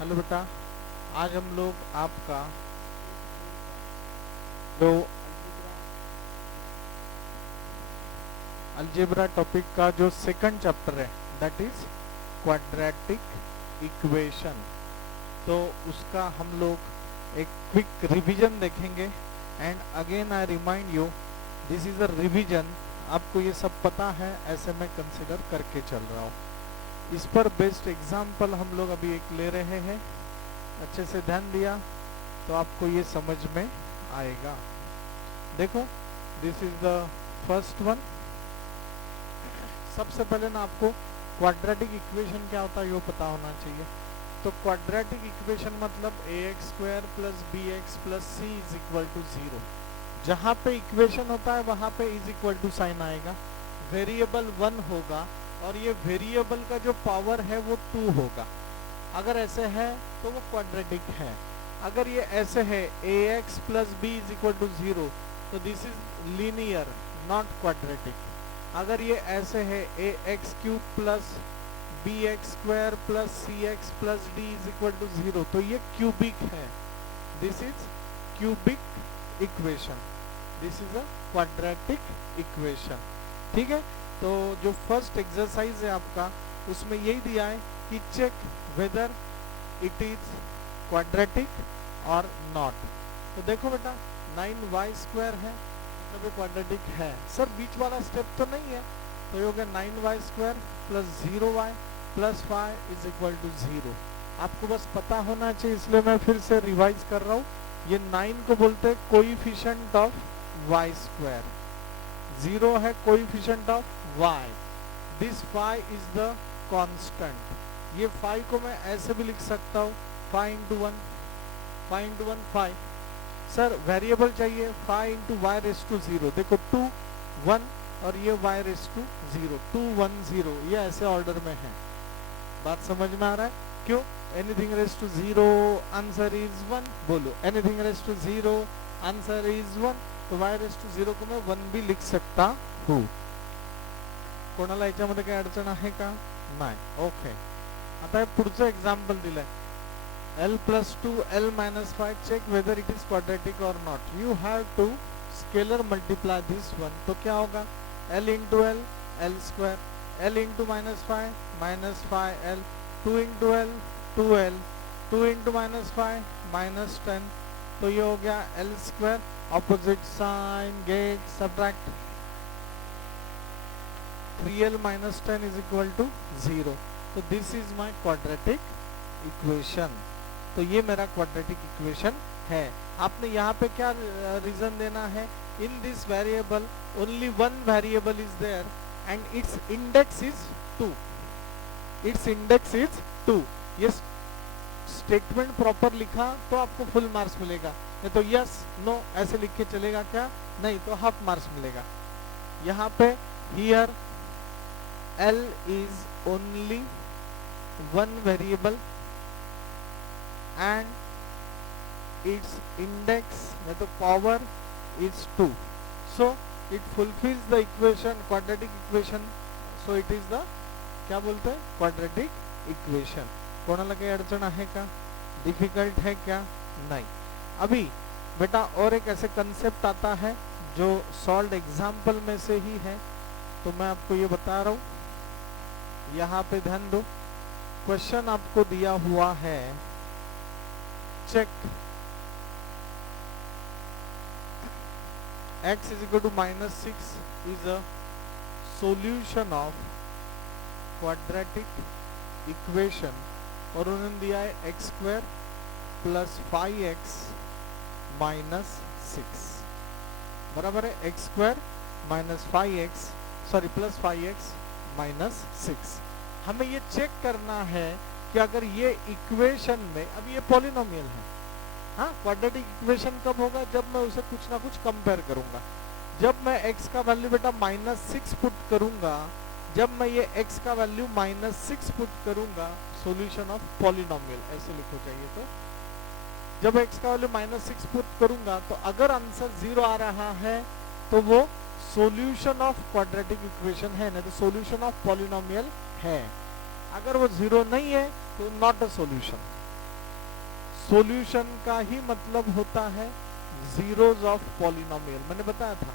Hello बेटा, आज हम लोग आपका जो अलजेब्रा टॉपिक का जो सेकंड चैप्टर है दैट इज क्वाड्रेटिक इक्वेशन, तो उसका हम लोग एक क्विक रिवीजन देखेंगे। And again I remind you, this is a revision. आपको ये सब पता है, ऐसे मैं कंसिडर करके चल रहा हूँ। इस पर बेस्ड एग्जाम्पल हम लोग अभी एक ले रहे हैं। अच्छे से ध्यान दिया तो आपको ये समझ में आएगा। देखो, this is the first one. सबसे पहले ना आपको क्वाड्रेटिक इक्वेशन क्या होता है ये पता होना चाहिए। तो क्वाड्रेटिक इक्वेशन मतलब ax square plus bx plus c is equal to 0। जहाँ पे इक्वेशन होता है वहाँ पे इज इक्वल टू साइन आएगा, वेरिएबल 1 होगा और ये वेरिएबल का जो पावर है वो 2 होगा। अगर ऐसे है तो वो क्वाड्रेटिक है। अगर ये ऐसे है ax plus b is equal to 0 तो this is linear not quadratic. अगर ये ऐसे है ax cube plus bx square plus cx plus d is equal to 0 तो ये क्यूबिक है। This is cubic equation, this is a quadratic equation. ठीक है, तो जो फर्स्ट एक्सरसाइज है आपका उसमें यही दिया है कि check whether it is quadratic or not. तो देखो बेटा, 9y स्क्वायर है मतलब ये क्वाड्रेटिक है। सर बीच वाला स्टेप तो नहीं है, तो ये हो गया 9y square plus 0y plus 5 is equal to 0। आपको बस पता होना चाहिए, इसलिए मैं फिर से रिवाइज कर रहा हूँ। ये 9 को बोलते हैं कोएफिशिएंट ऑफ y स्क्वायर, 0 है coefficient of y, this 5 is the constant. ये 5 को मैं ऐसे भी लिख सकता हूँ 5 इंटू 1, 5 इंटू 1 5। सर वेरिएबल चाहिए 5 इंटू वाई रेस टू 0। देखो 2 1 और ये y रेस टू 0, 2 1 0, ये ऐसे ऑर्डर में है। बात समझ में आ रहा है? क्यों? Anything raise to 0 answer is 1। बोलो, anything raise to 0 answer is 1। तो y रेस टू 0 को मैं 1 भी लिख सकता हूँ। कोणाला याच्यामध्ये काही अडचण आहे का? नाही। ओके, आता हे पुढचं एक्झाम्पल दिलंय l plus 2 l minus 5, check whether it is quadratic or not. You have to scalar multiply this one, तो क्या होगा l into l l square, l into minus 5 l, 2 into l 2l, 2 into minus 5 minus 10, तो ये हो गया l square। opposite sign get subtract, 3l minus 10 is equal to 0। तो this is my quadratic equation। तो ये मेरा quadratic equation है। आपने यहाँ पे क्या रीजन देना है? In this variable only one variable is there and its index is 2, its index is 2। ये स्टेटमेंट प्रॉपर लिखा तो आपको फुल मार्क्स मिलेगा, नहीं तो यस नो ऐसे लिख के चलेगा क्या? नहीं तो हाफ मार्क्स मिलेगा। यहाँ पे here l is only one variable and its index में तो power is 2, so it fulfills the equation quadratic equation, so it is the क्या बोलते हैं quadratic equation। कोणाला काही अडचण आहे का? डिफिकल्ट है क्या? नहीं। अभी बेटा और एक ऐसे कंसेप्ट आता है जो सॉल्व एग्जाम्पल में से ही है, तो मैं आपको ये बता रहा हूँ। यहाँ पे ध्यान दो, क्वेश्चन आपको दिया हुआ है, check x is equal to minus 6 is a solution of quadratic equation और उन्होंने दिया है x square plus 5x minus 6 बराबर है x square minus 5x sorry plus 5x minus 6। हमें ये चेक करना है कि अगर ये इक्वेशन में, अब ये पॉलिनोमियल है, हाँ क्वाड्रेटिक इक्वेशन कब होगा? जब मैं उसे कुछ ना कुछ कंपेयर करूंगा। जब मैं x का वैल्यू बेटा माइनस 6 पुट करूंगा, जब मैं ये x का वैल्यू माइनस 6 पुट करूंगा, सॉल्यूशन ऑफ पॉलिनोमियल ऐसे लिखो चाहिए। तो जब x का वैल्यू माइनस 6 पुट करूंगा तो अगर आंसर 0 आ रहा है तो वो सॉल्यूशन ऑफ क्वाड्रेटिक इक्वेशन है, नहीं तो सॉल्यूशन ऑफ पॉलिनोमियल है। अगर वो 0 नहीं है तो नॉट अ सॉल्यूशन। सॉल्यूशन का ही मतलब होता है जीरोस ऑफ पॉलिनोमियल। मैंने बताया था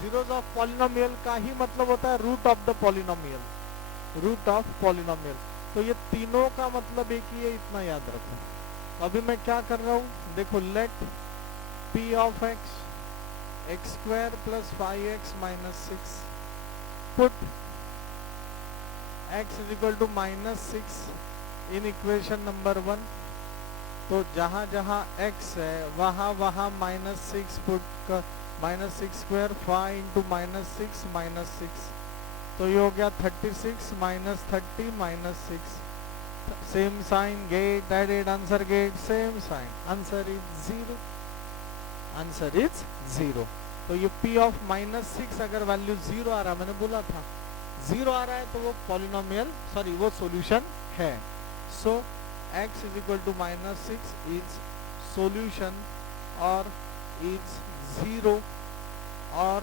जीरोस ऑफ पॉलिनोमियल का ही मतलब होता है root of the polynomial, root of polynomial. तो ये तीनों का मतलब एक ही है, इतना याद रखो। अभी मैं क्या कर रहा हूं, देखो let p of x x square plus 5x minus 6 put x is equal to minus 6 in equation number 1। तो जहां जहां x है वहां वहां माइनस 6 पुट कर, minus 6 square 5 into minus 6 minus 6, तो ये हो गया 36 minus 30 minus 6। Same sign, get added, answer get same sign, answer is 0, answer is 0। तो ये p ऑफ माइनस 6 अगर वैल्यू 0 आ रहा है, मैंने बोला था 0 आ रहा है तो वो पॉलिनोमियल सॉरी वो सॉल्यूशन है। So x is equal to minus 6 is solution और इज 0 और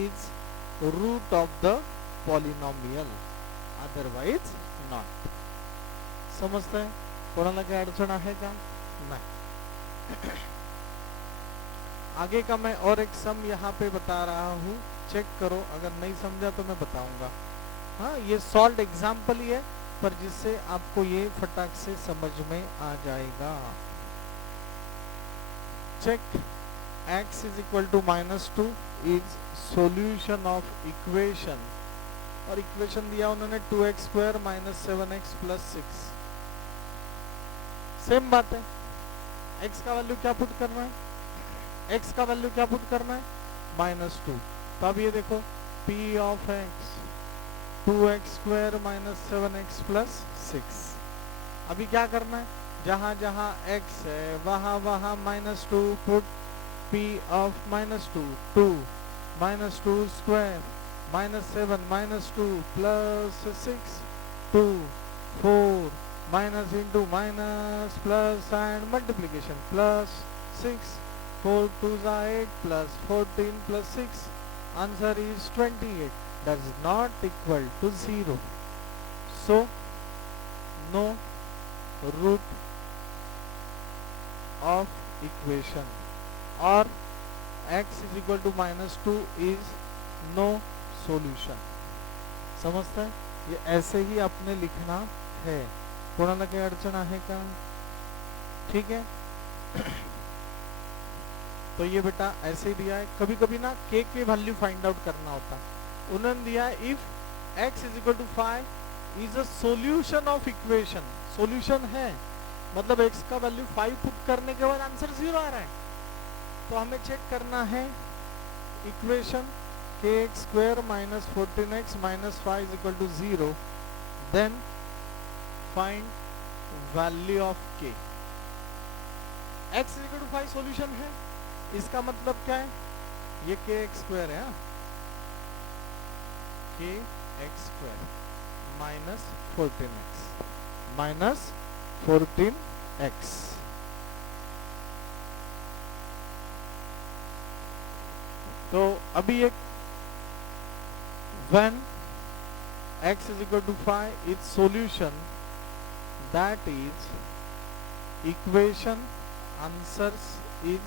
is root of the polynomial, otherwise not. समजते हैं? कोणाला काही अडचण आहे का? नहीं। आगे का मैं और एक सम यहाँ पे बता रहा हूँ, चेक करो, अगर नहीं समझा तो मैं बताऊंगा। हाँ, ये सॉल्व एग्जाम्पल ही है, पर जिससे आपको ये फटाक से समझ में आ जाएगा। Check, x is equal to minus 2 is solution of equation, और इक्वेशन दिया उन्होंने 2x square minus 7x plus 6। Same बात है, x का वैल्यू क्या पुट करना है, x का वैल्यू क्या पुट करना है, माइनस 2। तो अब ये देखो p of x 2x square minus 7x plus 6। अभी क्या करना है, जहां जहां x है वहां वहां minus 2 put p of minus 2, 2 minus 2 square minus 7 minus 2 plus 6, 2 4 minus into minus plus and multiplication plus 6, 4 2 8 plus 14 plus 6, answer is 28, does not equal to 0. So no root of equation, or x is equal to minus 2 is no solution. समझते हैं? ये ऐसे ही आपने लिखना है, कोणाला काही अडचण आहे का? ठीक है। तो ये बेटा ऐसे ही दिया है। कभी कभी ना k के वैल्यू फाइंड आउट करना होता है। उन्होंने दिया if x is equal to 5 is a solution of equation, solution है मतलब x का वैल्यू 5 पुट करने के बाद आंसर 0 आ रहा है। तो हमें चेक करना है equation kx square minus 14x minus 5 is equal to 0, then find value of k। x is equal to 5 solution है, इसका मतलब क्या है, ये kx स्क्वायर है, kx स्क्वायर माइनस 14x, तो अभी एक when x is equal to 5 its solution, that is equation answers is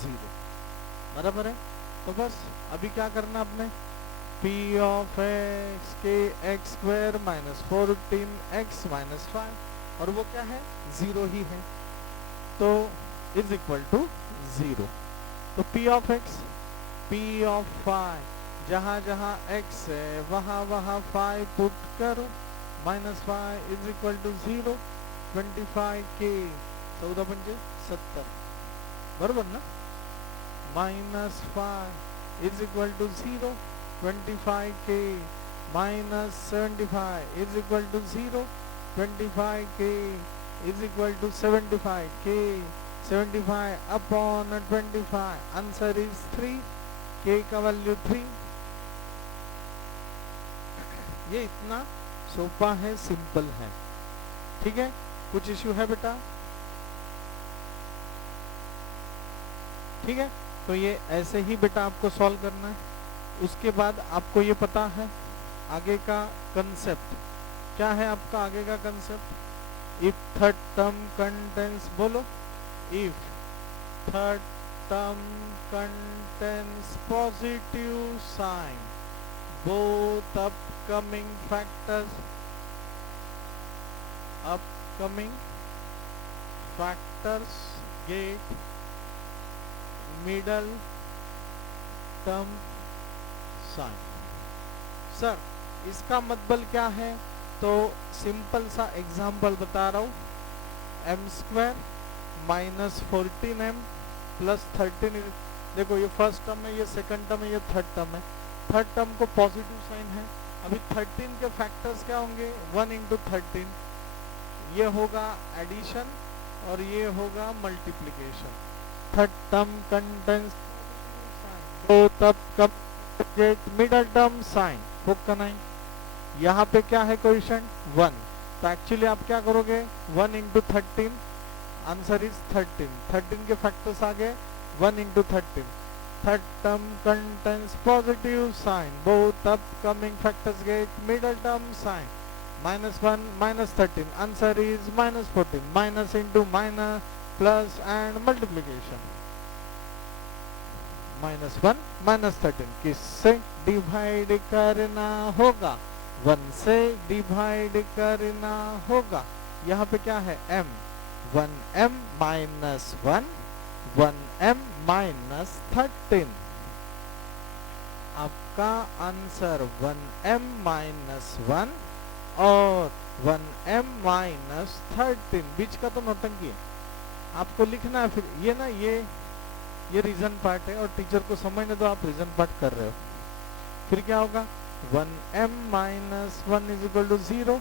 0, बराबर है। तो बस अभी क्या करना आपने, p ऑफ x के x square minus 14x minus 5, और वो क्या है, 0 ही है, तो इज इक्वल टू 0। तो p of x, p of 5, जहां जहां x है वहां वहां 5 पुट करो, minus 5 is equal to 0, 25k 14 पंजे 70, बरोबर ना, minus 5 is equal to 0, 25k minus 75 is equal to 0, 25k is equal to 75k, 75 upon 25, answer is 3, k का वैल्यू 3। ये इतना सोपा है, सिंपल है, ठीक है। कुछ इश्यू है बेटा? ठीक है, तो ये ऐसे ही बेटा आपको सॉल्व करना है। उसके बाद आपको ये पता है आगे का कंसेप्ट क्या है, आपका आगे का concept if third term contains, बोलो, if third term contains positive sign, both upcoming factors get middle term sign. Sir इसका मतलब क्या है? तो सिंपल सा एग्जाम्पल बता रहा हूँ, M square minus 14m plus 13, देखो ये फर्स्ट टर्म है, ये सेकंड टर्म है, ये थर्ड टर्म है। थर्ड टर्म को पॉजिटिव साइन है। अभी 13 के फैक्टर्स क्या होंगे? 1 इंटू 13, ये होगा एडिशन और ये होगा मल्टीप्लीकेशन। थर्ड टर्म कंटेंस तो तब कब गेट मिडल टर्म साइन होगा नहीं। यहाँ पे क्या है कोएफिशिएंट? 1, तो एक्चुअली आप क्या करोगे? 1 इंटू 13, आंसर इज 13। 13 के फैक्टर्स आ गए 1 into 13। Third term contains positive sign, both upcoming factors get middle term sign. -1 -13, answer is -14। Minus into minus plus and multiplication. -1 -13 किससे डिवाइड करना होगा? 1 से डिवाइड करना होगा। यहाँ पे क्या है? m, 1m minus 1, 1m minus 13। आपका आंसर 1m माइनस 1 और 1m माइनस 13, बीच का तो नौटंकी है, आपको लिखना है। फिर ये ना ये रीजन पार्ट है और टीचर को समझने दो, आप रीजन पार्ट कर रहे हो। फिर क्या होगा? 1m minus 1 is equal to 0,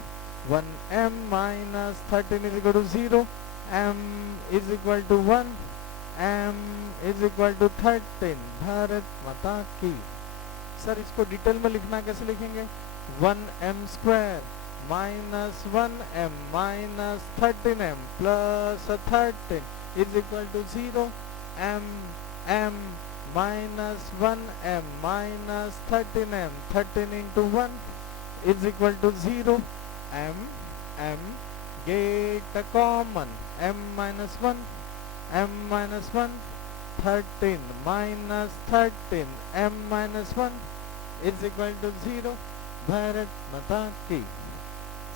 1m minus 13 is equal to 0, m is equal to 1, m is equal to 13। Bharat Mata की। सर इसको डिटेल में लिखना कैसे लिखेंगे? 1m square minus 1m minus 13m plus 13 is equal to 0, m minus 1m minus 13m, 13 into 1 is equal to 0, m get common, m minus 1, m minus 1, 13 minus 13, m minus 1 is equal to 0। Bharat Mata की।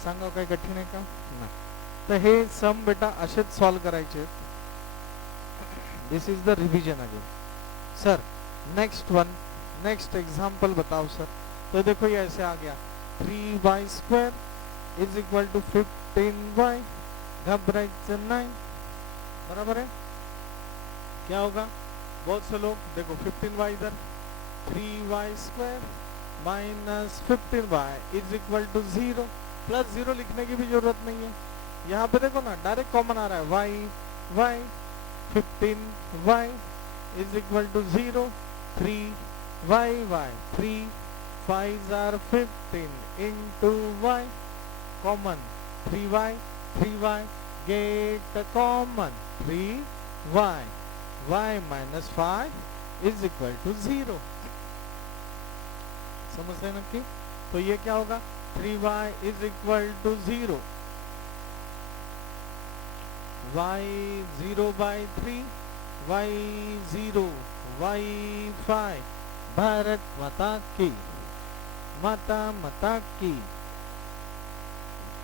सांगा काय कठीण आहे का? नाही। तर हे सम बेटा असेच solve करायचे। This is the revision again. Sir next one, next example बताओ सर। तो देखो ये ऐसे आ गया, 3y square is equal to 15y, घबराइचं नहीं, बराबर है। क्या होगा? बहुत से लोग देखो 15y इधर, 3y square minus 15y is equal to 0, plus 0 लिखने की भी जरूरत नहीं है। यहाँ पे देखो ना डायरेक्ट कॉमन आ रहा है, y 15y is equal to 0, 3y 3 5 are 15 into y common, 3y get common 3y, y minus 5 is equal to 0। समझते हैं नक्की? तो ये क्या होगा? 3y is equal to 0, y 0 by 3, y 0, y 5। Bharat Mata की, माता की।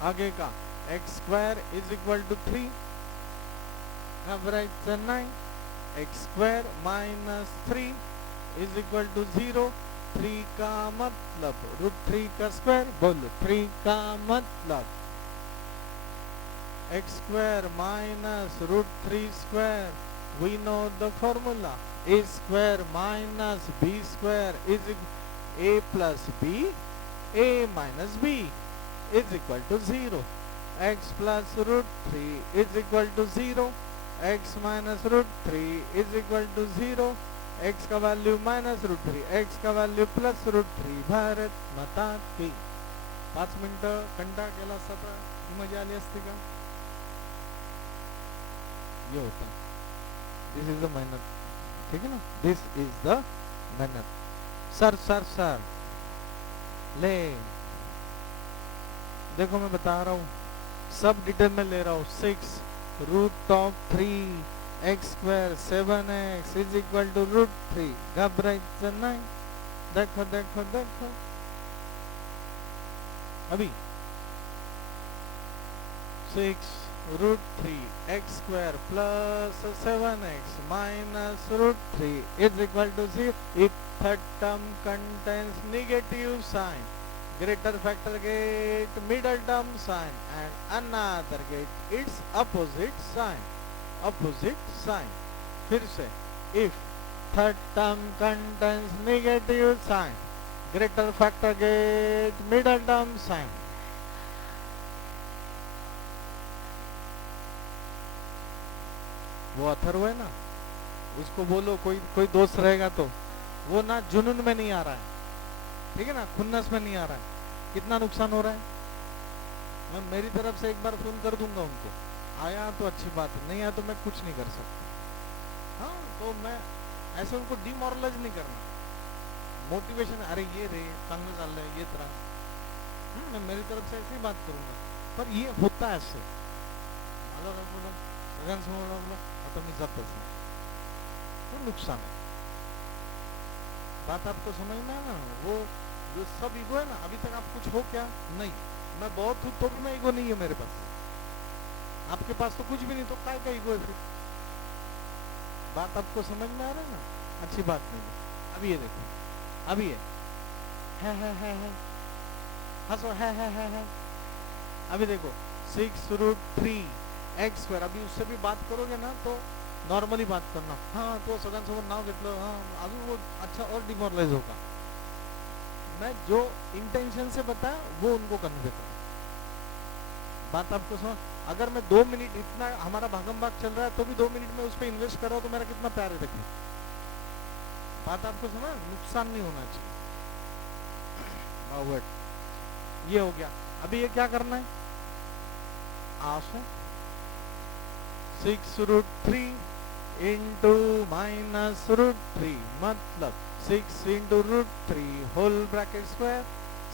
आगे का x square is equal to 3, घबराइचं नाही, x square minus 3 is equal to 0, 3 का मतलब √3 का स्क्वायर, बोलो 3 का मतलब x square minus √3 square, we know the formula, a square minus b square is a plus b, a minus b is equal to 0, x plus √3 is equal to 0, x minus √3 is equal to 0, x का value minus √3, x का value plus √3। Bharat Mata की। 5 मिनिटं कंटाळ केला असता तर ही मजा आली असती का? ये होता, दिस इज द मेहनत, ठीक है ना, दिस इज द मेहनत। सर ले देखो मैं बता रहा हूँ, सब डिटेल में ले रहा हूँ। 6 root of 3 x square 7x is equal to root 3। घबराइचं नाही। देखो देखो देखो अभी 6 root 3 x square plus 7x minus root 3 is equal to 0 if third term contains negative sign, greater factor get middle term sign and another get its opposite sign। opposite sign फिर से if third term contains negative sign, greater factor get middle term sign। वो अथर्व है ना, उसको बोलो कोई दोस्त रहेगा तो वो ना जुनून में नहीं आ रहा है, ठीक है ना, खुन्नस में नहीं आ रहा है। कितना नुकसान हो रहा है। मैं मेरी तरफ से एक बार फोन कर दूंगा उनको, आया तो अच्छी बात है, नहीं आया तो मैं कुछ नहीं कर सकता। हाँ तो मैं ऐसे उनको डिमोरलाइज नहीं करना, मोटिवेशन, अरे ये रे चांगलं चाललंय ये तरह, मैं मेरी तरफ से ऐसी बात करूंगा। पर ये होता है ऐसे, सगळ्यांसमोर आता मी जातच नाही, तो नुकसान है। बात आपको समझ में है ना। वो जो सब ईगो है ना, अभी तक आप कुछ हो क्या नहीं, मैं बहुत हूँ तो भी मैं ईगो नहीं है मेरे पास। आपके पास तो कुछ भी नहीं, तो काय का ईगो है फिर। बात आपको समझ में आ रहा है ना, अच्छी बात नहीं है। अभी ये देखो, अभी है हंसो है। अभी देखो 6 रूट 3 एक्स स्क्वायर, अभी उससे भी बात करोगे ना तो नॉर्मली बात करना। हाँ तो सगळ्यांसमोर नाव घेतलं, हाँ अभी वो अच्छा और डिमोरलाइज होगा। मैं जो इंटेंशन से बताया वो उनको कन्वे करो। बात आपको समझ। अगर मैं 2 मिनट, इतना हमारा भागम भाग चल रहा है तो भी 2 मिनट में उस पर इन्वेस्ट कर रहा हूँ तो मेरा कितना प्यार है देखो। बात आपको समझ, नुकसान नहीं होना चाहिए। ये हो गया। अभी ये क्या करना है, आशा 6 रूट 3 इंटू माइनस रूट 3 मतलब 6 into root 3 whole bracket square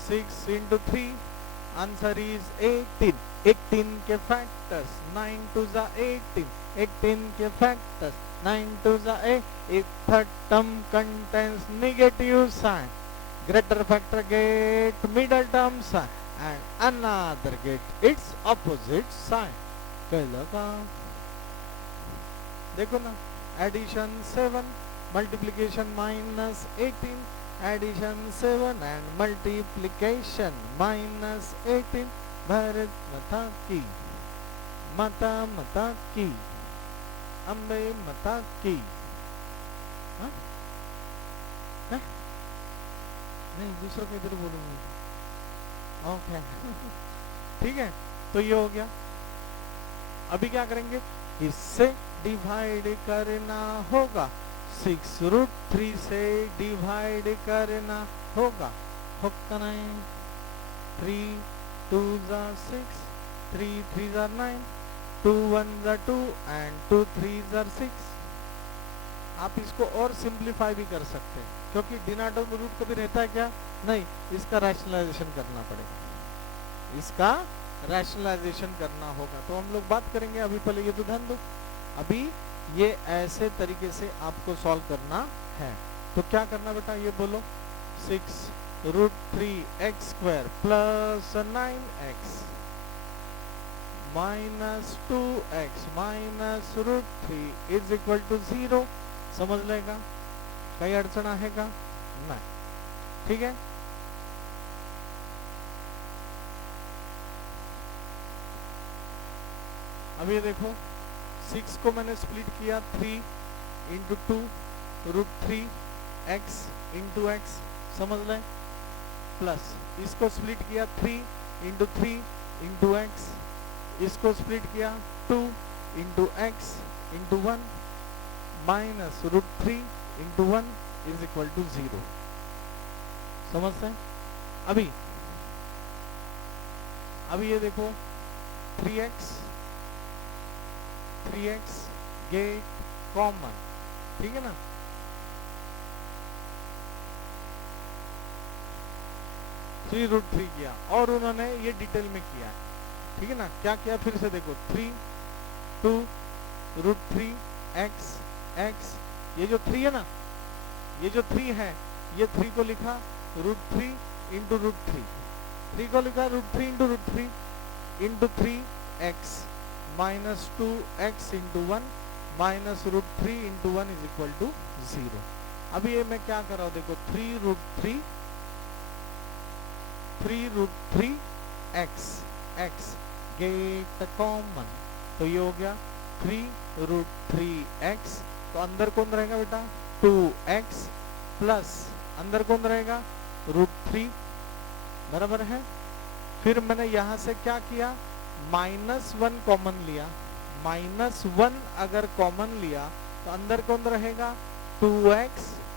6 into 3 answer is 18। 18 के फैक्टर्स 9 टू ज़ा 18, 18 के फैक्टर्स 9 टू ज़ा 8। If third term contains negative sign, greater factor get middle term sign and another get its opposite sign। कळलं का? देखो ना, addition 7 multiplication minus 18, addition 7 and multiplication minus 18। Bharat Mata की, माता माता की, अम्बे माता की। हाँ? हाँ? नहीं दूसरा किधर बोलूंगी। ओके ठीक है, तो ये हो गया। अभी क्या करेंगे, इससे डिवाइड करना होगा, 6 रूट 3 से डिवाइड करना होगा, होगा नहीं। 3 2 ज़ा 6, 3 3 ज़ा 9, 2 1 ज़ा 2 एंड 2 3 ज़ा 6। आप इसको और सिंप्लीफाई भी कर सकते हैं, क्योंकि डिनोमिनेटर रूट कभी रहता है क्या, नहीं, इसका रैशनलाइजेशन करना पड़ेगा, इसका रैशनलाइजेशन करना होगा। तो हम लोग बात करेंगे, अभी पहले ये तो ध्यान दो। अभी ये ऐसे तरीके से आपको सॉल्व करना है। तो क्या करना बेटा, ये बोलो 6 root 3 x square plus 9x minus 2x minus root 3 is equal to 0। समझ लेगा, काही अडचण आहे का, नाही, ठीक है। अब ये देखो 6 को मैंने स्प्लिट किया 3 into 2 root 3 x into x, समझ लें, प्लस इसको स्प्लिट किया 3 इंटू 3 इंटू एक्स, इसको स्प्लिट किया 2 into x into 1 minus root 3 into 1 is equal to 0। समझते हैं। अभी ये देखो 3x गेट कॉमन, ठीक है ना। थ्री रूट 3 किया और उन्होंने ये डिटेल में किया, ठीक है ना। क्या किया फिर से देखो, 3 2 √3 x x, ये जो 3 है ना, ये जो 3 है, ये 3 को लिखा √3 इंटू √3, 3 को लिखा √3 into √3 into 3x minus 2x into 1 minus √3 into 1 is equal to 0। अभी ये मैं क्या कर रहा हूँ देखो, 3√3 x गेट कॉमन, तो ये हो गया 3√3x, तो अंदर कौन रहेगा बेटा 2x प्लस अंदर कौन रहेगा √3, बराबर है। फिर मैंने यहां से क्या किया, -1 कॉमन लिया, -1 अगर कॉमन लिया तो अंदर कौन रहेगा 2x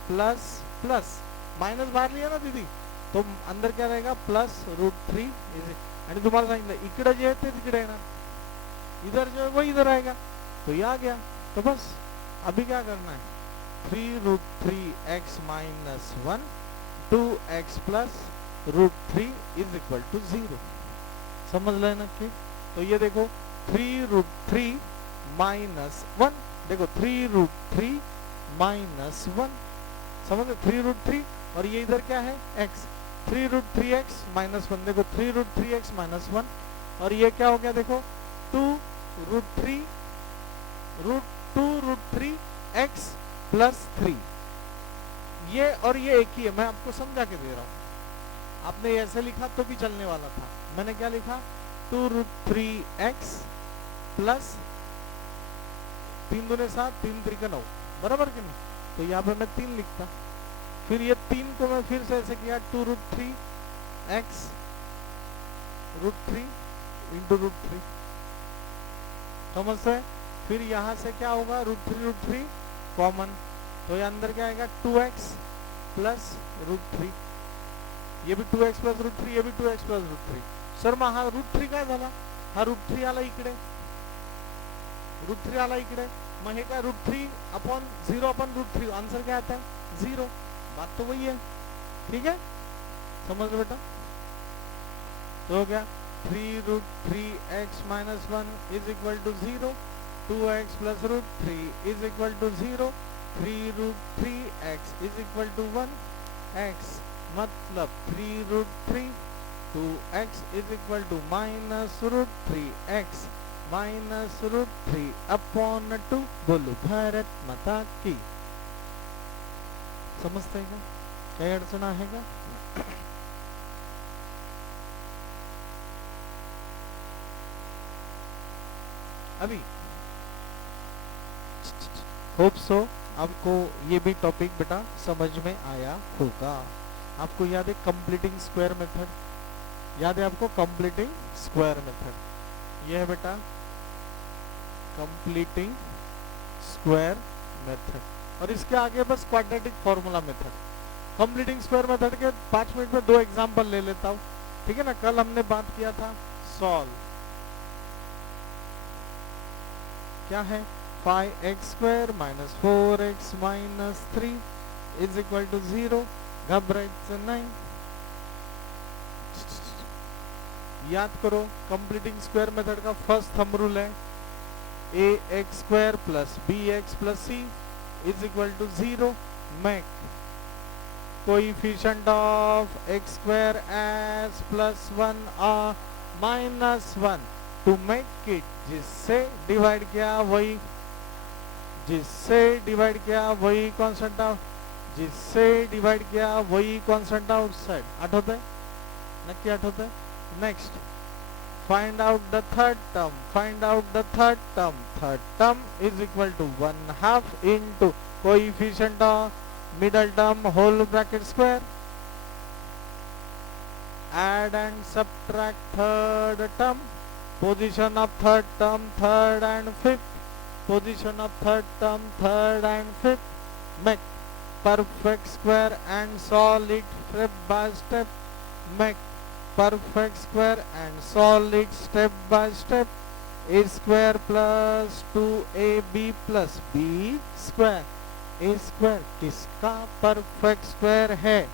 प्लस प्लस, माइनस बाहर लिया ना दीदी, तो अंदर क्या रहेगा प्लस √3 आणि तुम्हाला सांगितलं इकडे जे आहे ते तिकडे येणार, इधर जो है वो इधर आएगा, तो ये आ गया। तो बस अभी क्या करना है, 3√3x minus 1 2x plus √3 is equal to 0, समझ लेना कि। तो ये देखो 3√3 माइनस 1, देखो 3√3 माइनस 1, समझ, 3√3 और ये इधर क्या है x, 3√3x माइनस 1, देखो 3√3x माइनस 1 और ये क्या हो गया देखो 2√3x प्लस 3, ये और ये एक ही है, मैं आपको समझा के दे रहा हूं। आपने ऐसे लिखा तो भी चलने वाला था, मैंने क्या लिखा 2√3x प्लस 3 दूने 7 3 त्रिका 9, बराबर कि नहीं, तो यहाँ पे मैं 3 लिखता, फिर ये 3 को मैं फिर से ऐसे किया 2√3x √3 इंटू √3, समझ से। फिर यहाँ से क्या होगा √3 कॉमन, तो ये अंदर क्या आएगा 2x प्लस √3, ये भी 2x प्लस √3, ये भी 2x प्लस √3। सर मग हा √3 काय झाला, हा √3 आला इकडे, √3 आला इकडे, मग हे काय √3 अपॉन 0 अपॉन √3, आंसर क्या आता है 0, बात तो वही है, ठीक है, समझ लो बेटा। तो हो गया 3√3x minus 1 is equal to 0, 2x plus √3 is equal to 0, 3√3x is equal to 1, x मतलब 3√3, 2x is equal to minus √3x minus √3 upon 2, बोलो भारत माता की। समजते का, काही अडचण आहे का? अभी होप सो आपको ये भी टॉपिक बेटा समझ में आया होगा। आपको याद है कंप्लीटिंग स्क्वायर मेथड, याद है आपको कंप्लीटिंग स्क्वायर मेथड, ये है बेटा कंप्लीटिंग स्क्वायर मेथड, और इसके आगे बस quadratic formula method. Completing square method के 5 मिनट में 2 एग्जांपल ले लेता हूँ, ठीक है ना। कल हमने बात किया था सॉल्व, क्या है 5x² minus 4x minus 3 is equal to 0, घबरायचं नाही। याद करो कंप्लीटिंग स्क्वायर मेथड का फर्स्ट थंब रूल है ax² plus bx plus c is equal to 0, make coefficient of x² as plus 1 और माइनस 1 टू मेक इट, जिससे divide किया वही, जिससे डिवाइड किया वही कांस्टेंट ऑफ, जिससे डिवाइड किया वही कांस्टेंट आउटसाइड। आठवत है, नक्की आठवत है। Next find out the third term, find out the third term, third term is equal to 1/2 into coefficient of middle term whole bracket square, add and subtract third term, position of third term, third and fifth, position of third term, third and fifth, make perfect square and solve it step by step, make perfect square and solve it step by step, a square plus 2ab plus b square, a square किसका perfect square है,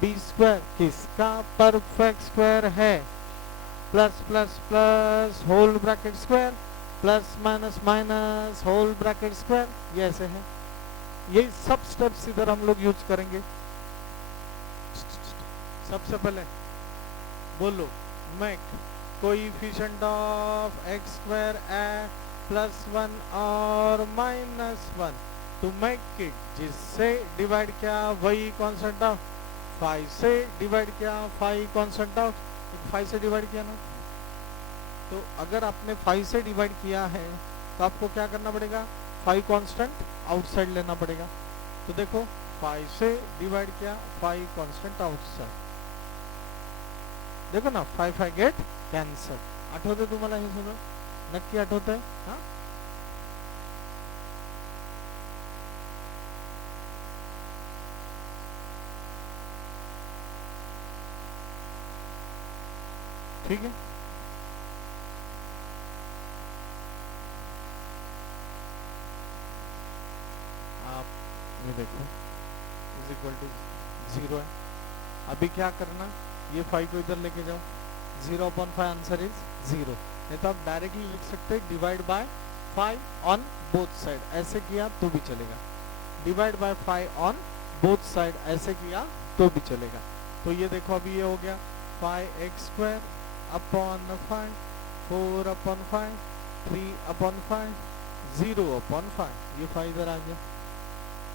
b स्क्वायर किसका perfect square है, plus plus plus whole bracket square plus minus minus whole bracket square, ये ऐसे है। ये सब स्टेप्स इधर हम लोग यूज करेंगे। सबसे पहले बोलो make coefficient of x square A plus 1 और माइनस 1 टू मेक इट, जिससे डिवाइड किया वही कांस्टेंट ऑफ 5 से डिवाइड किया 5 कांस्टेंट ऑफ 5 से डिवाइड किया ना, तो अगर आपने 5 से डिवाइड किया है तो आपको क्या करना पड़ेगा, 5 कांस्टेंट आउटसाइड लेना पड़ेगा। तो देखो 5 से डिवाइड किया 5 कांस्टेंट आउटसाइड, देखो ना 5 5 गेट कॅन्सल। आठवते तुम्हाला हे सगळं, नक्की आठवतंय? हा, ठीक है। आप ये देखो इज इक्वल टू 0 है। अभी क्या करना, ये 5 को इधर लेके जाओ, 0/5 आंसर इज 0। नहीं तो आप डायरेक्टली लिख सकते हैं divide by 5 on both side, ऐसे किया तो भी चलेगा। Divide by 5 on both side ऐसे किया तो भी चलेगा। तो ये देखो अभी ये हो गया 5x² अपॉन 5, 4/5, 3/5, 0/5, ये 5 इधर आ गया।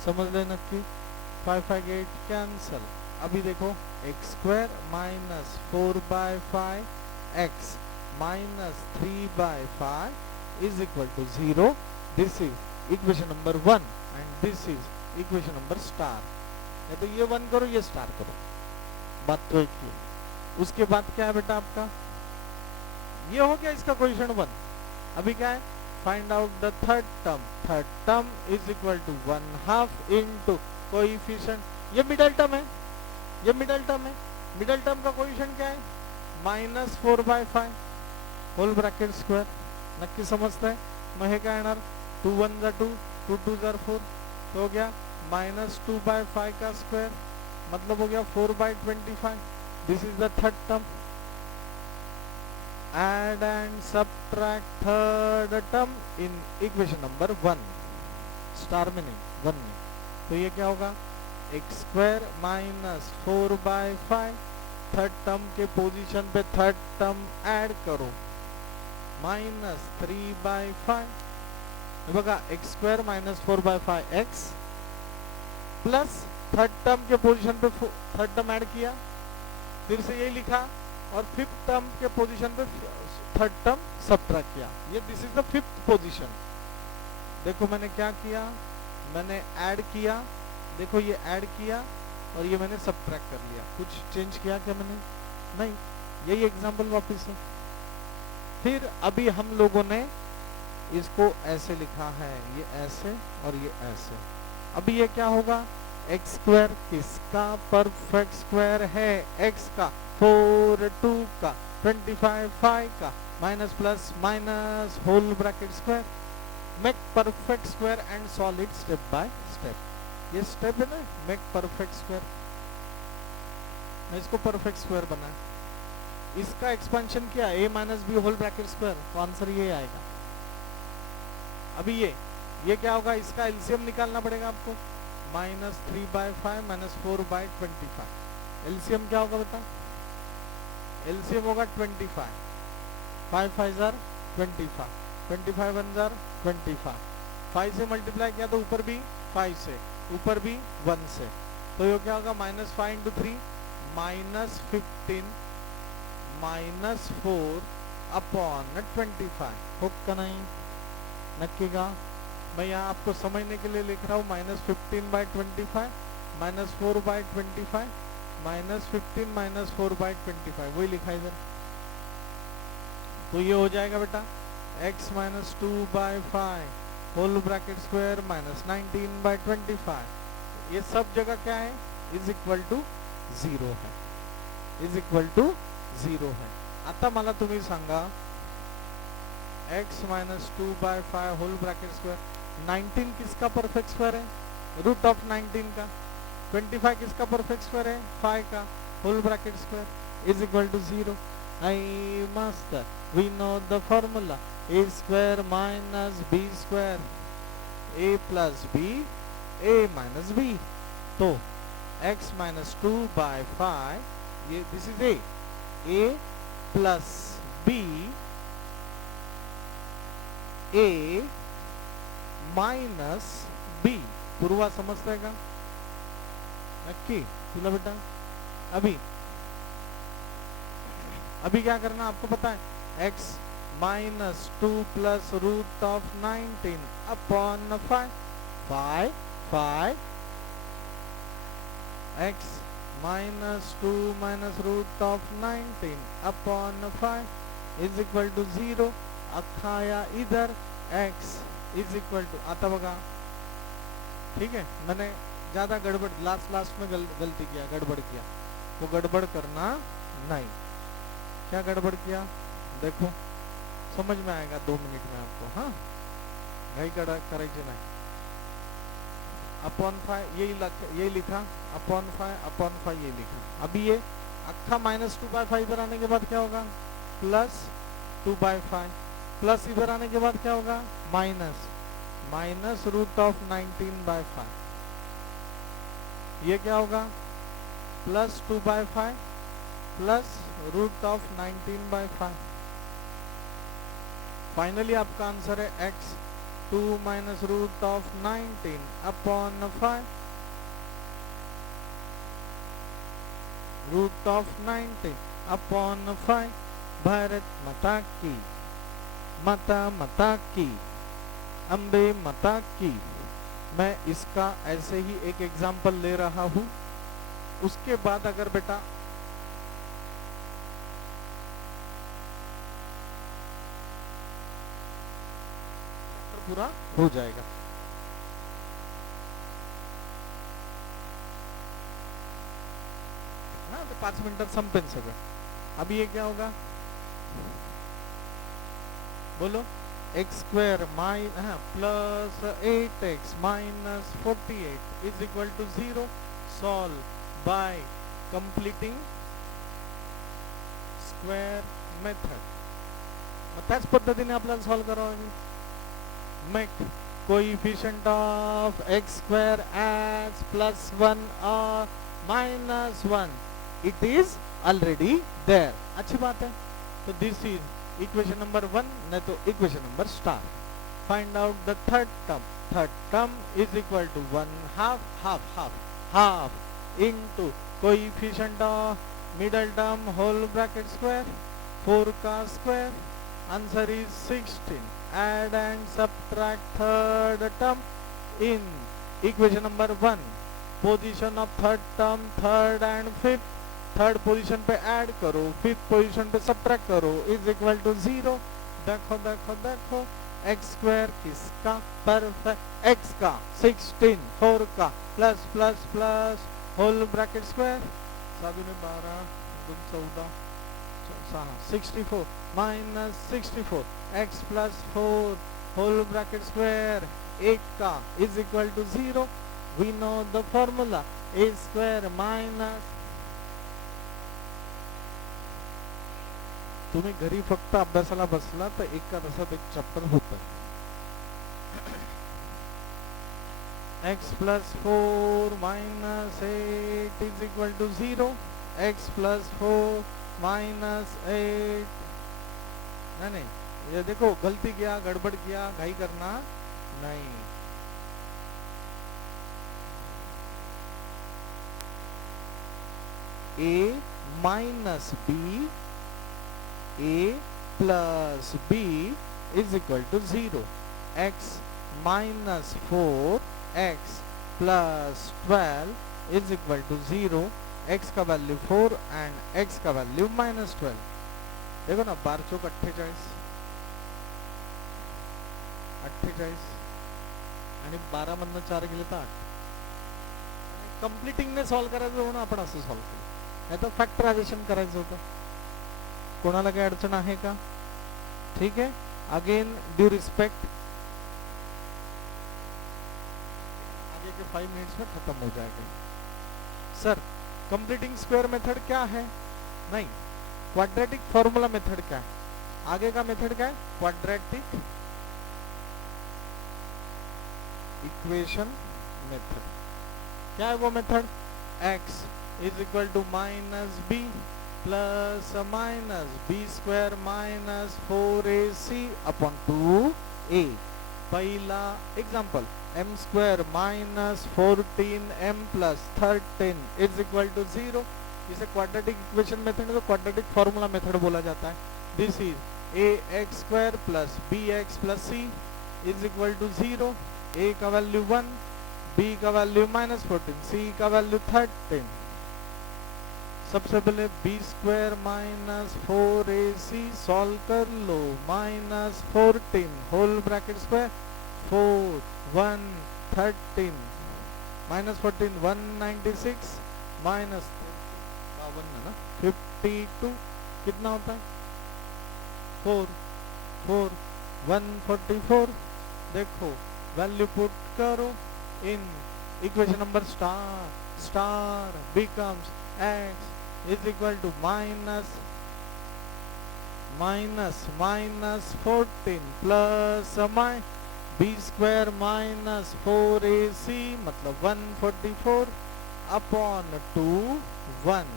समझ ले नक्की, 5 5 गेट कैंसल। अभी देखो x² minus 4/5 x minus 3/5 is equal to 0। This is equation number 1 and this is equation number star. या तो ये 1 करो ये स्टार करो, बात तो एक ही। उसके बाद क्या है बेटा आपका, ये हो गया इसका क्वेश्चन 1। अभी क्या है, find out the third term. Third term is equal to 1/2 into coefficient, ये मिडिल टर्म है, ये मिडिल टर्म है। मिडिल टर्म का कोएफिशिएंट क्या है, -4/5 होल ब्रैकेट स्क्वायर। नक्की समजता है, मग हे काय येणार, 2 1 जा 2, 2 2 जा 4, तो हो गया -2/5 का स्क्वायर, मतलब हो गया 4/25। This is the third term. Add and subtract third term in equation number 1, star में नहीं 1 में। तो ये क्या होगा, x² माइनस 4/5, थर्ड टर्म के पोजीशन पे थर्ड टर्म ऐड करो, माइनस 3/5। बघा x² minus 4/5 x plus third term के पोजीशन पे थर्ड टर्म ऐड किया, फिर से यही लिखा, और फिफ्थ टर्म के पोजीशन पे थर्ड टर्म सबट्रैक्ट किया। ये this is the fifth position. देखो मैंने क्या किया, मैंने ऐड किया, देखो ये ऐड किया और ये मैंने सबट्रैक्ट कर लिया। कुछ चेंज किया क्या मैंने? नहीं, यही एग्जांपल वापस है। फिर अभी हम लोगों ने इसको ऐसे लिखा है, ये ऐसे और ये ऐसे। अभी ये क्या होगा, x² किसका परफेक्ट स्क्वायर है, x का 4 2 का 25 5 का minus plus minus whole bracket square. Make perfect square and solve it step by step. ये स्टेप है ना, मेक परफेक्ट स्क्वायर। इसको परफेक्ट स्क्वायर बना, इसका एक्सपेंशन क्या है, a minus B whole bracket square, तो आंसर ये आएगा। अभी ये क्या होगा, इसका एलसीएम निकालना पड़ेगा आपको, -3/5 माइनस 4/25। एलसीएम क्या होगा बेटा, एलसीएम होगा 25, 5 5 जार 25, 25 1 जार 25, 5 से मल्टीप्लाई किया तो ऊपर भी 5 से, ऊपर भी 1 से, तो ये क्या होगा, -5 × 3 -15 -4/25। हो का नहीं, नक्की का। मैं यहाँ आपको समझने के लिए लिख रहा हूँ, -15/25 -4/25 -15 -4/25, वही लिखा है इधर। तो ये हो जाएगा बेटा x minus 2/5 whole bracket square -19/25। ये सब जगह क्या है, इज इक्वल टू 0 है, इज इक्वल टू 0 है। आता मला तुम्ही सांगा, x minus 2/5 whole bracket square, 19 किसका परफेक्ट स्क्वायर है, रूट ऑफ 19 का। 25 किसका परफेक्ट स्क्वायर है, 5 का whole bracket square, is equal to 0। I master. We know the formula. A square minus B square. A plus B, A minus B. So x minus 2 by 5. This is A. A plus B, A minus B. Purva समजताय का नक्की तुला बेटा? अभी क्या करना आपको पता है? x minus 2 plus root of 19 upon 5 x minus 2 minus root of 19 upon 5 is equal to 0. अख्खा या इधर x इज इक्वल टू, आता बघा ठीक है. मैंने ज्यादा गड़बड़ लास्ट में गलती किया, गड़बड़ किया. वो गड़बड़ करना नहीं. क्या गड़बड़ किया देखो, समझ में आएगा 2 मिनट में आपको. हाँ घाई करायची नाही. अपॉन 5 यही लिखा, अपॉन 5 ये लिखा. अभी ये अक्खा माइनस 2 बाय 5 इधर आने के बाद क्या होगा? Plus 2 by 5. प्लस इधर आने के बाद क्या होगा? Minus root of 19 by 5. ये क्या होगा? Plus 2 by 5 plus root of 19 by 5. Finally आपका आंसर है x 2 minus root of 19 upon 5 root of 19 upon 5. Bharat Mata की, माता की, अम्बे माता की. मैं इसका ऐसे ही एक एग्जाम्पल ले रहा हूं. उसके बाद अगर बेटा पूरा हो जाएगा. ना 5 मिनिटात संपेन सगळं. अभी ये क्या होगा बोलो? X square plus 8x minus 48 is equal to 0. Solve by completing square method. मग त्याच पद्धतीने आपल्याला सॉल्व करावं लागेल. Make coefficient of x square as plus 1 or minus 1. It is already there. अच्छी बात है. तो दिस इज इक्वेशन नंबर 1, नहीं तो equation number star. Find out the third term. Third term is equal to 1/2 into coefficient of middle term whole bracket square 4 का square. Answer is 16. Add and subtract third term in equation number 1. Position of third term, third and fifth. Third position पे add करो, fifth position पे subtract करो, is equal to 0. देखो देखो देखो x square किसका? Perfect x का 16 4 का plus plus plus whole bracket square 7 ने 12 14 64 minus 64 x plus 4 whole bracket square 8 का is equal to 0. We know the formula a square minus. तुम्ही घरी फक्त अभ्यासाला बसला तर एका तासात एक चॅप्टर होतं. x plus 4 minus 8 is equal to 0. x plus 4 minus 8. नहीं ये देखो गलती किया, गड़बड़ किया, घाई करना नहीं. a minus b, a plus b is equal to 0. x minus 4 x plus 12 is equal to 0. x का वैल्यू 4 एंड x का वैल्यू माइनस 12. देखो ना 12 चौक 48 आणि 12 मधनं 4 गेले तर 8. कंप्लीटिंग ने सॉल्व करायचं म्हणून आपण असं सॉल्व केलं. नाही तर फॅक्टरायझेशन करायचं होतं. कोणाला काही अडचण आहे का? ठीक है, अगेन ड्यू रिस्पेक्ट. आगे के 5 मिनट्स में खत्म हो जाएगा. सर कंप्लीटिंग स्क्वायर मेथड क्या है? नहीं क्वाड्रेटिक फॉर्मूला मेथड क्या है? आगे का मेथड क्या है? Quadratic equation method. क्या है वो method? x is equal to minus b plus minus b square minus 4ac upon 2a। पहला example m square minus 14m plus 13 is equal to 0। इसे क्वाड्रेटिक इक्वेशन मेथड तो quadratic formula method बोला जाता है। This is ax square plus bx plus c is equal to 0। a का value 1, b का value minus 14, c का value 13। सबसे पहले b square minus 4ac solve कर लो, minus 14 whole bracket square 4 1 13 minus 14 196 minus 52 कितना होता है? 4 4 144। देखो वैल्यू पुट करो in equation number star becomes x is equal to minus 14 plus b square minus 4ac मतलब 144 upon 2 1।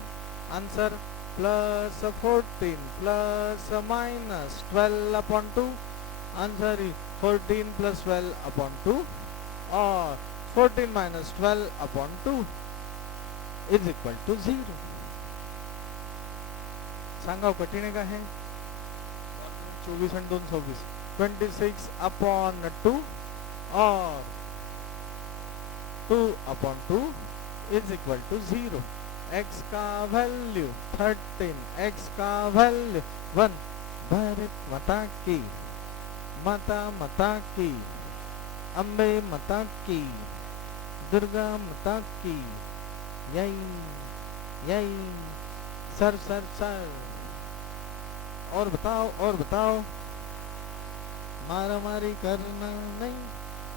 Answer plus 14 plus minus 12 upon 2। Answer is 14 plus 12 upon 2 और 14 minus 12 upon 2 is equal to 0। सांगा कठीण आहे का हे? 24 आणि 2 26 26 upon 2 और 2 upon 2 is equal to 0। x का value 13, x का वैल्यू 1। भारत माता की, माता की, अम्बे माता की, दुर्गा माता की, यही सर सर सर। और बताओ मारा मारी करना नहीं,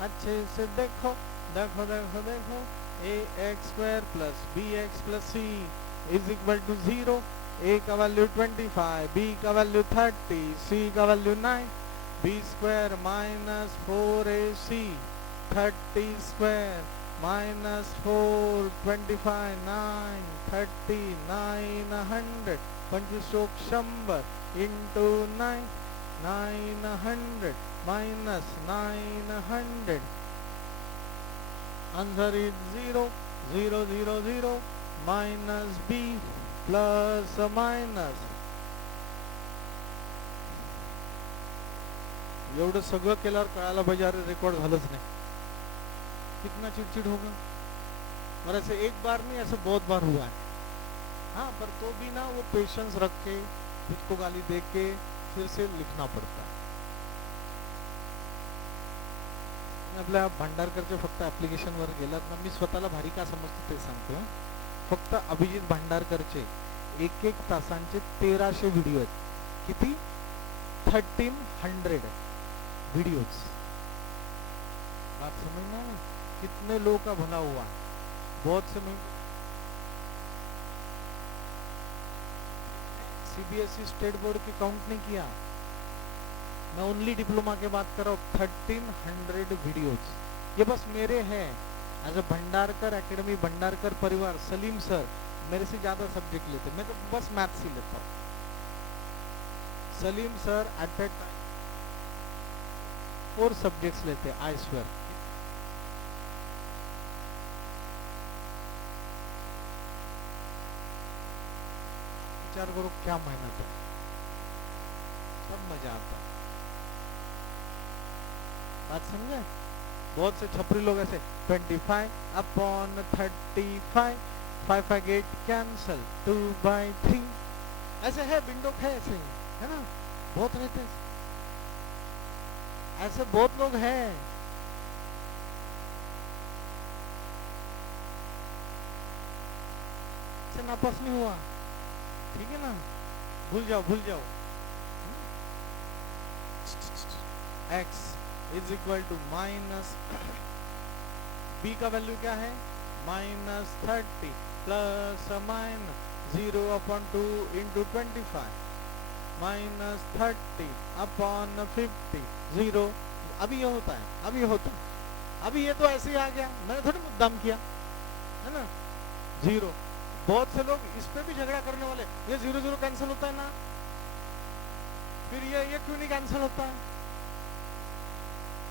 अच्छे से देखो देखो देखो देखो। ax square plus bx plus c is equal to 0। a का वैल्यू 25, b का वैल्यू 30, c का value 9। b square minus 4ac 30 square minus 4 25 9 30 900 25 100 into 9 900 minus 900। Answer is 0 0 0 0 minus b plus minus. एवढं सगळं केल्यावर कळायला पाहिजे अरे रेकॉर्ड झालंच नाही, कितना चिड़चिड़ होगा। और ऐसे एक बार नहीं, ऐसे बहुत बार हुआ है। हाँ, पर तो भी ना वो पेशेंस रख के खुद को गाली दे के फिर से लिखना पड़ता है। आपल्या भांडारकरचे फक्त ऍप्लिकेशन वर गेलात ना, मी स्वतःला भारी का समजतो ते सांगतो। फक्त अभिजित भांडारकरचे 1-1 तासांचे 1300 व्हिडिओ आहेत। किती? 1300 वीडियोस। बात समझना ना, कितने लोगों का भला हुआ। बहुत से में सीबीएसई स्टेट बोर्ड के काउंट नहीं किया, मैं ओनली डिप्लोमा के बात कर रहा हूँ। 1300 वीडियोस ये बस मेरे हैं। As a Bhandarkar academy, Bhandarkar परिवार, सलीम सर मेरे से ज्यादा सब्जेक्ट लेते, मैं तो बस मैथ्स ही लेता हूँ। Salim sir at that time 4 subjects लेते, आई स्वेयर। विचार करो क्या मेहनत है, सब मजा आता है। बात समझे? बहुत से छपरी लोग ऐसे 25 अपॉन 35 5 गेट कैंसल 2/3 ऐसे है, बिंडोक है ऐसे, है ना? बहुत रहते हैं ऐसे, बहुत लोग हैं। ऐसे नापास नहीं हुआ, ठीक है ना? भूल जाओ भूल जाओ। x is equal to minus b का वैल्यू क्या है? -30 plus minus 0 upon 2 into 25 minus 30 upon 50 0। अभी ये होता है, अभी ये होता है, अभी ये तो ऐसे ही आ गया, मैंने थोड़ी मुद्दाम किया है ना। 0, बहुत से लोग इस पे भी झगड़ा करने वाले, ये 0 0 कैंसिल होता है ना, फिर ये क्यों नहीं कैंसिल होता है।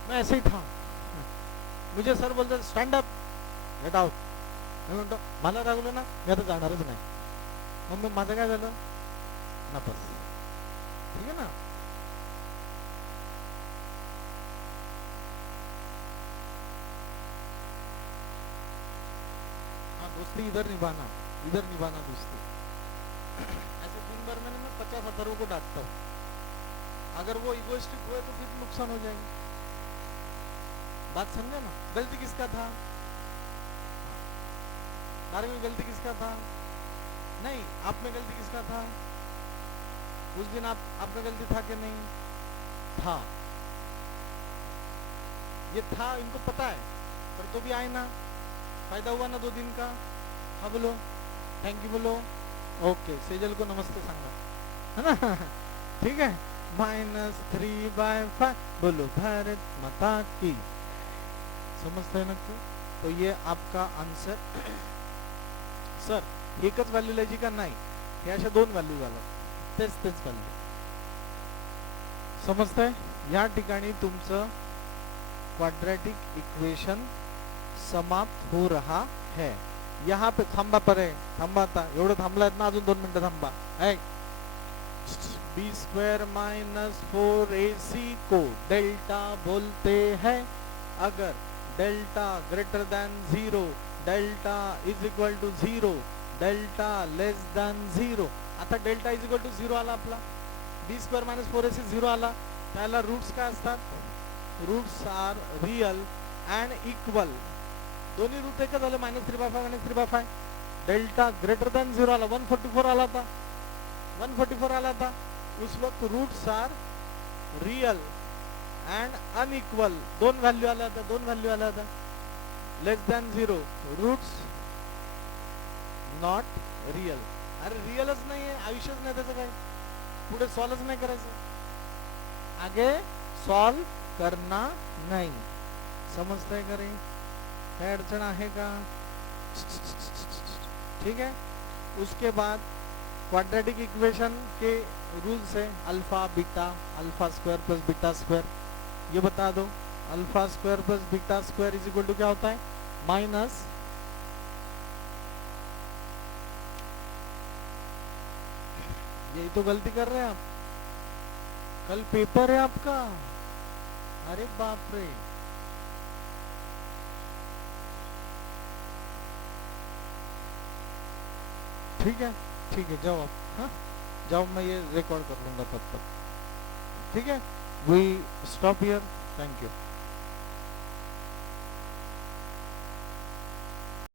मैं ऐसे ही था, मुझे सर बोलते स्टँड अप गेट आउट, मी म्हणतो मला रागवलं ना मी आता जाणारच नाही, मग माझं काय झालं नापास, ठीक है ना। हाँ, दोस्ती इधर निभाना दोस्ती। ऐसे दिन भर में मैं 50,000 को डांटता हूँ, अगर वो इगोइस्टिक हुए तो फिर नुकसान हो जाएगा। बात समझे ना। गलती किसका था, बारे में गलती किसका था, नहीं आप में गलती किसका था, उस दिन आप में गलती था कि नहीं था, ये था इनको पता है, पर तो भी आए ना, फायदा हुआ ना 2 दिन का। हाँ बोलो, थैंक यू बोलो, ओके सेजल को नमस्ते सांगा, है ना ठीक है। -3/5 बोलो भारत माता की, समजते है ना। तो ये आपका आंसर सर एकच व्हॅल्यू लिहायची का नाही, हे अशा 2 व्हॅल्यू झाल्या, तेच व्हॅल्यू समजतंय। या ठिकाणी तुमचं क्वाड्रेटिक इक्वेशन समाप्त हो रहा है। यहाँ पे थांबा परे, थांबा आता एवढं थांबलायत ना, अजून 2 मिनिटं थांबा। b² - 4ac को डेल्टा बोलते हैं। अगर delta greater than 0, delta is equal to 0, delta less than 0, आता डेल्टा इज इक्वल टू 0 आला आपला, b² - 4ac 0 आला, त्याला रूट्स काय असतात, roots are real and equal, दोन्ही रूट एकच झाले, -3/5 -3/5। डेल्टा ग्रेटर देन 0 आला, 144 आला था, 144 आला था, उस वक्त roots are real and unequal, 2 value आल्या था, 2 व्हॅल्यू आल्या था। Less than 0 roots not real, अरे रियलच नाही आहे, आयुष्यच नाही त्याचं, काय पुढे सॉल्वच नाही करायचं, आगे सॉल्व करना नहीं, समजतंय का रे, काय अडचण आहे का, ठीक है। उसके बाद क्वाड्रेटिक इक्वेशन के रूल्स है अल्फा बीटा, α² + β², ये बता दो, α² + β² इज इक्वल टू क्या होता है, माइनस यही तो गलती कर रहे हैं आप, कल पेपर है आपका, अरे बाप रे, ठीक है जाओ आप, हाँ जाओ, मैं ये रिकॉर्ड कर लूंगा तब तक, ठीक है। We stop here, thank you.